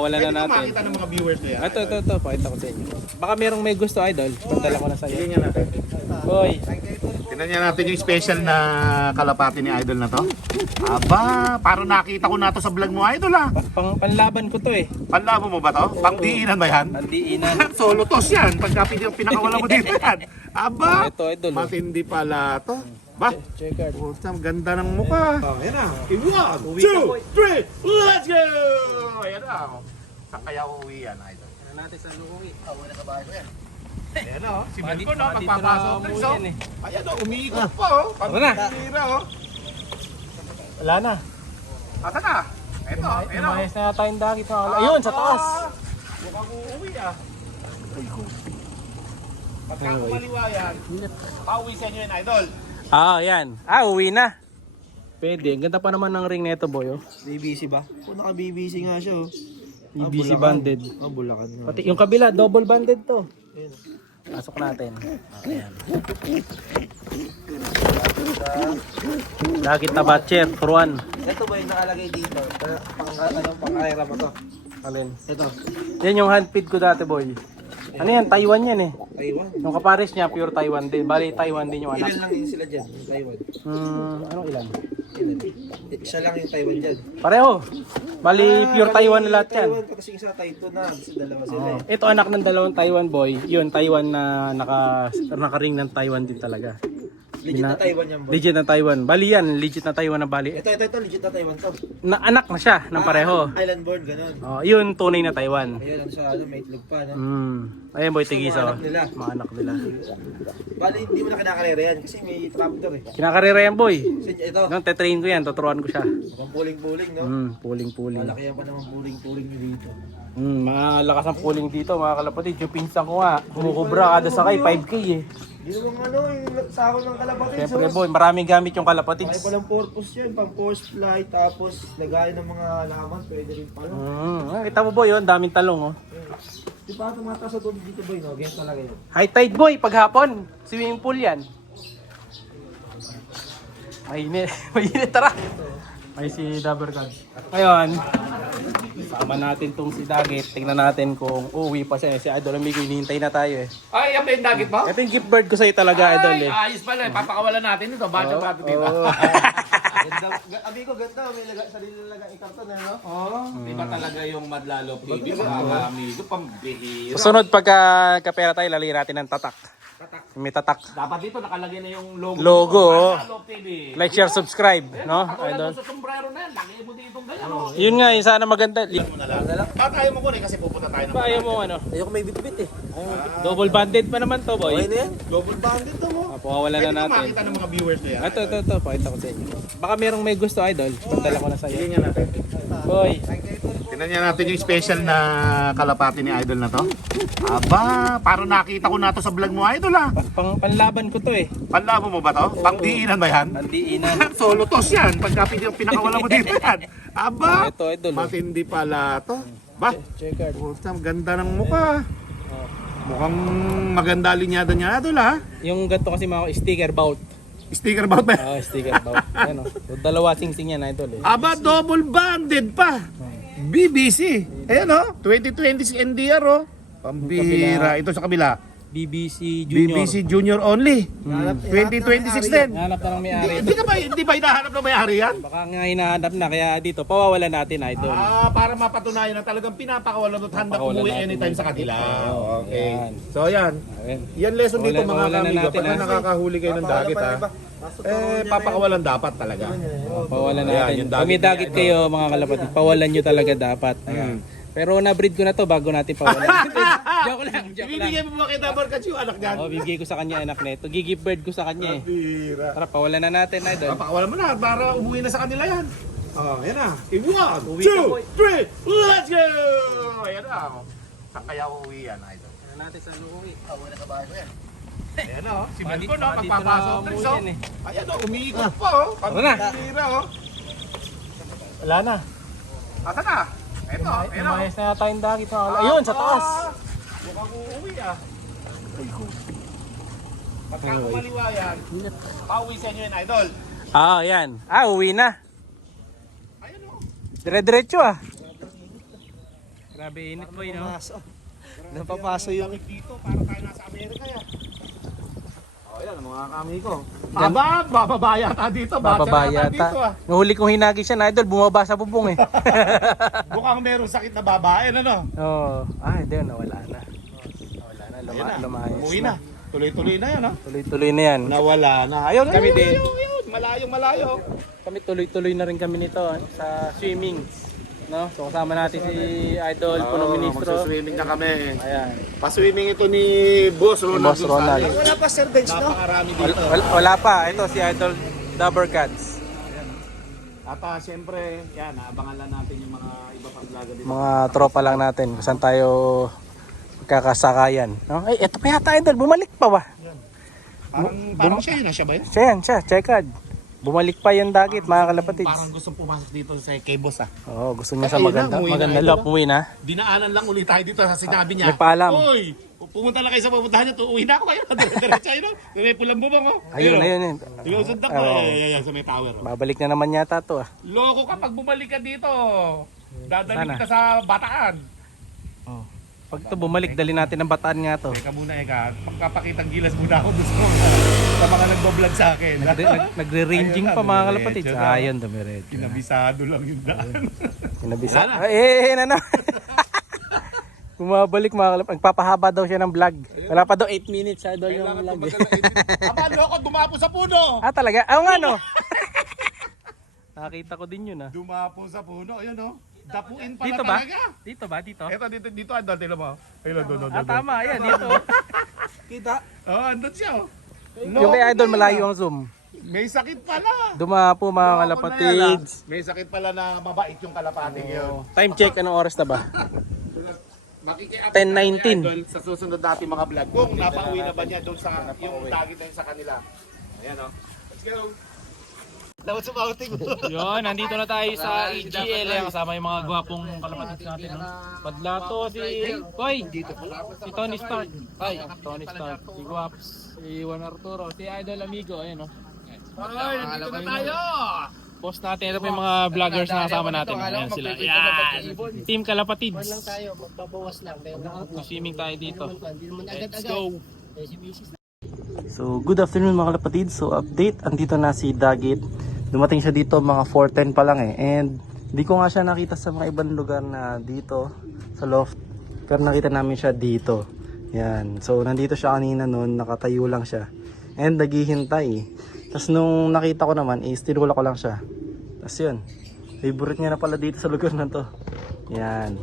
Wala Pwede na ko natin. makita ng mga viewers na yan. Ito. Pakita ko sa inyo. Baka merong may gusto, idol. Pagdala ko na sa'yo. Tingnan natin. Boy. Tingnan niya natin yung special na kalapati ni Idol na to. Aba, parang nakita ko na to sa vlog mo, Idol ah. Panlaban ko to eh. Panlabo mo ba to? Pangdiinan ba yan? Nandiinan. Solo toss yan. Pagka pinakawala mo dito yan. Aba, Ito, idol. matindi pala to. Ba? Checker. Puta, maganda ng mukha. Ayan na. 1, 2, 3, let's go! Ayan na. Saan kaya uuwi yan, Idol? Ano natin sa luwi? Uwi na sa bahay ko yan. Ayan o, si Baka Melco dito- no, baka dito pagpapasok na ng umuwi so. yan eh. Ayan o, umiikot pa o. Tara na. Pambira o. Wala na. Asa na? Ito, ayan o. Umayos na tayong dagit. Ayun, sa taas. Mukhang uuwi ah. Pagka kumaliwa yan, pauwi sa inyo yun, Idol. Yan. Uwi na. Pwede. Ang ganda pa naman ng ring nito, boy. Oh. BBC ba? Kung naka-BBC nga siya, oh. BBC banded. Bulacan nga. Pati yung kabila, double banded to. Pasok natin. Ayan. Dagit na batcher, turuan. Ito ba yung nakalagay dito? Pang-aira pa to? Alin? Ito. Yan yung handfeed ko dati, boy. Ano yan? Taiwan yan eh. Taiwan. Yung kapares niya, pure Taiwan din. Bali, Taiwan din yung Ilan anak. lang yun sila dyan, yung Taiwan? Anong ilan? Ilan? Isa lang yung Taiwan dyan. Pareho. Bali, pure Taiwan na lahat yan. Taiwan, tapos yung isa Taito na. Kasi dalawa sila eh. Ito anak ng dalawang Taiwan boy. Yun, Taiwan na naka-ring ng Taiwan din talaga. Legit na Taiwan yan, boy. Legit na Taiwan. Bali yan, legit na Taiwan na bali. Ito, legit na Taiwan to. Na, anak na siya ng pareho. Island born, ganun. Yun, tunay na Taiwan. Ayan, ano sa may itlog pa, no? Ayun boy, tigisa. Mga anak nila. Mga anak nila. Bali, hindi mo na kinakarera yan kasi may trapdoor eh. Kinakarera yan boy. Kasi ito, Nung tetrain ko yan, tuturuan ko siya. mukhang puling-puling, no? Puling-puling. Malaki yan pa naman puling-puling nyo dito. Mga lakas ng puling dito mga kalapatid. Yung pinsan ko nga, kumukubra kada sakay, 5K eh. Hindi naman yung sako ng kalapatid. Siyempre boy, maraming gamit yung kalapatid. Ay palang purpose yun, pang force flight, tapos lagayan ng mga laman, pwede rin pala. Kita mo boy, yun, daming talong oh. Di ba tumataas sa tubig dito boy, no? Ganyan talaga yun. High tide boy, paghapon. Swimming pool yan. Mainit, tara. Ay si Dabber God. Ngayon, sama natin tong si Dagit. Tingnan natin kung uuwi pa siya. Si Idol Amigo, hinihintay na tayo eh. Ay, yan ba yung dagit mo? Ito yung gift bird ko sa'yo talaga, Idol eh. Ayos pala, papakawalan natin ito. Bacho pa ito dito. Ganda, abi ko ganda, may sarili lang ikarton eh, no? Iba talaga yung Madlalo TV, mga amigo, pambihira. Susunod pagka kapera tayo, lalagyan natin ng tatak. May tatak. Dapat dito nakalagay na yung logo. Logo, oh. Madlalo TV. Like, share, subscribe. No? Katulad Idol. doon sa sombrero na yan, lagay mo dito ganyan. Oh. Yun nga, yung sana maganda. Ba't ayaw mo kunin kasi pupunta tayo ng Ayaw mo ano? Ayoko may bitbit eh. Double banded pa naman to, boy. Okay na yan? Double banded to mo. Pawawala Pwede na ko natin. makita ng mga viewers na yan. Ito. Pakita ko sa inyo. Baka merong may gusto, Idol. Pagdala ko na sa'yo. Tingnan natin. Boy. Tingnan niya natin yung special na kalapati ni Idol na to. Aba, parang nakita ko na to sa vlog mo, Idol ah. Panlaban ko to eh. Panlabo mo ba to? Pangdiinan ba yan? Nandiinan. Solo toss yan. Pagka pinakawala mo dito yan. Aba, Ito, Idol. matindi pala to. Ba? Checker. Puta, ganda ng mukha. Mukhang maganda linyada niya, Idol ah. Yung ganito kasi mga sticker bout. Sticker ba ba? Sticker bout. Ano? So, dalawa sing-sing yan, Idol eh. Aba, double banded pa. BBC. Ayan oh, 2026 NDR oh. Pambira. Ito sa kabila. BBC Junior. BBC Junior only. 2026 din. Hanap na ng may-ari. Hindi ba hinahanap ng may-ari yan? Baka nga hinahanap na, kaya dito, pawawala natin, Idol. Para mapatunayan na talagang pinapakawalan at handa Papakawalan umuwi natin. anytime sa kanila. Okay. Yan. So yan. Ayun. Yan lesson dito mga Pawalan na kamigo. natin, Pag ha? nakakahuli kayo ng dagit ha. Papakawalan dapat talaga. Pawalan Ayan, natin. yung Kung may dagit dagit kayo, mga kalapatid, pawalan nyo talaga dapat. Ayan. Pero na-breed ko na to bago natin pawalan. Joke lang. Ibibigay mo ba kay Dabar Katsu anak niyan? Bigay ko sa kanya anak na ito. Gigip bird ko sa kanya eh. Bira. Tara, pawalan na natin, Idol. Papakawalan mo na para umuwi na sa kanila yan. Yan na. In 1, Uwi ka, boy. 2, 3, let's go! Ayan na. Saan kaya uuwi yan, Idol? Tingnan natin sa luwi. Uwi na sa bahay ko yan. Ayan na. Si Baka Melco dito- no, baka dito pagpapasok na ng umuwi so. yan eh. Ayan o, umiikot pa oh. Tara na. Pambira oh. Wala na. Asa na? Ito, ayan o. Umayos na tayong dagit. Ayun, sa taas. Mukhang uuwi ah. Pagka kumaliwa yan, pauwi sa inyo yun, Idol. Yan. Uwi na. Ayan o. Dire-diretso ah. Grabe init boy, no? Napapaso yung... Dito, para tayo nasa Amerika yan. Oh, yan ang mga kami ko. Aba, bababaya ta dito. Bababaya dito ta. Nahuli kong hinagi siya na idol, bumaba sa bubong eh. Mukhang merong sakit na babae, ano? Oo. Ay, hindi, nawala na. Nawala na, Ayan na, lumayas umuwi na. Tuloy-tuloy na yan, ha? Tuloy-tuloy na yan. Nawala na. Ayun, Kami din. Malayo. Kami tuloy-tuloy na rin kami nito sa swimming. No? So kasama natin si Idol, Punong Ministro. Magsuswimming na kami. Ayan. Pa-swimming ito ni Boss Ronald. Boss Ronald. Gonzales. Wala pa Sir Bench, no? Napakarami dito. Wala pa. Ito si Idol Dabber Cats. At siyempre, yan, abangan lang natin yung mga iba pang vlogger dito. Mga tropa lang natin. Kung saan tayo magkakasakayan. No? Ay, ito pa yata Idol. Bumalik pa ba? Parang siya yun, siya ba yun? Siya yan, siya. Checkad. Bumalik pa yung dagit, mga kalapatids. Parang gustong pumasok dito sa kay Boss, ah. Oo, gusto niya sa Ayun na, maganda. umuwi na. Maganda Ito loob, na. umuwi na. Dinaanan lang ulit tayo dito sa sinabi niya. May paalam. Uy, pumunta lang kayo sa pupuntahan niyo. Uwi na ako kayo. Diretso yun. May pulang bubang, oh. Ayun. Sinusundan ko, Oo. yan, sa may tower. Oh. Babalik na naman yata to ah. Loko ka pag bumalik ka dito. Dadalhin Sana. kita sa Bataan. Oh. Pag to bumalik, dali natin ang bataan nga to. Teka muna, pagkapakitang gilas muna ako gusto sa mga nagbablog sa akin. Nagre-ranging Ayun na, pa mga dumiretso kalapatids. na. Ayun, dumiretso. Kinabisado lang yung daan. Kinabisa. Wala na. Na. Bumabalik mga kalapatids. Nagpapahaba daw siya ng vlog. Wala pa daw 8 minutes sa daw yung Kailangan vlog. tumagal na edit. Aba, loko, dumapo sa puno. Ah, talaga? Oo nga no. Nakita ko din yun ah. Dumapo sa puno, ayun oh. Dapuin pala Dito ba? talaga. Dito ba? Dito? Dito, andal, tila mo. Ayun, doon. Ah, tama. Ayan, dito. Kita. Oh, andun siya oh. Yung kay Idol, malayo ang zoom. May sakit pala. Dumapo mga Loko na kalapatids. yan, ah. May sakit pala na mabait yung kalapating yun. Time check, anong oras na ba? Makikiupdate 10:19. natin, Idol, sa susunod natin mga vlog. Kung napauwi na ba niya doon sa yung dagit na yun sa kanila. Ayan oh. Let's go. Dapat sumauting mo. Yun, nandito na tayo sa EGL. Ayan, kasama yung mga gwapong kalapatids natin. No? Padlato, si Koy, si Tony Stark. Ay, Tony Stark. Si Guaps, si Juan Arturo, si Idol Amigo. Ayan, no? Ay, nandito na tayo. Post natin. Ito po yung mga vloggers na kasama natin. Ayan sila. Yan! Team Kalapatids. tayo, magbabawas lang. Swimming tayo dito. Hindi naman Let's agad-agad. go! Si Mrs. So, good afternoon mga kalapatids. So, update. Andito na si Dagit. Dumating siya dito mga 4:10 pa lang eh. And di ko nga siya nakita sa mga ibang lugar na dito sa loft. Pero nakita namin siya dito. Yan. So, nandito siya kanina noon. Nakatayo lang siya. And naghihintay. Tapos nung nakita ko naman, tinula ko lang siya. Tapos yun. Favorite niya na pala dito sa lugar na to. Yan.